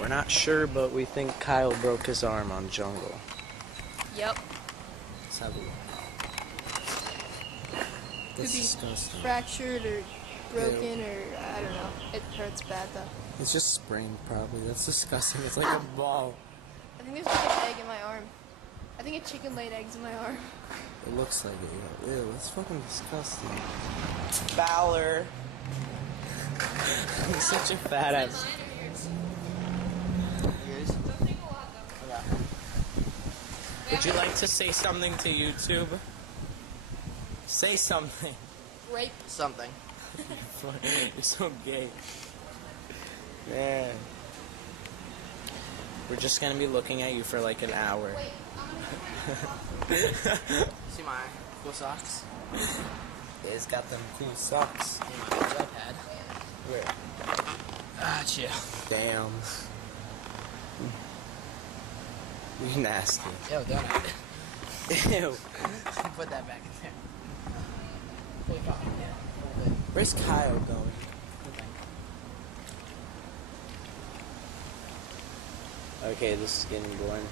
We're not sure, but we think Kyle broke his arm on Jungle. Yep. Let's have a look. Could That's be disgusting. fractured or broken or I don't know. It hurts bad though. It's just sprained, probably. That's disgusting. It's like a ball. I think there's like an egg in my arm. I think a chicken laid eggs in my arm. It looks like it. Yeah. Ew, that's fucking disgusting. Fowler. He's such a fat ass. Would you like to say something to YouTube? Say something. Rape. Something. You're so gay. Man. We're just gonna be looking at you for like an hour. See my cool socks? He's got them cool socks. And my gel pad. Where? Ah, chill. Damn. You nasty. Yo, donut. Ew. Put that back in there. Fully coffee, yeah. Where's Kyle going? Okay, this is getting boring.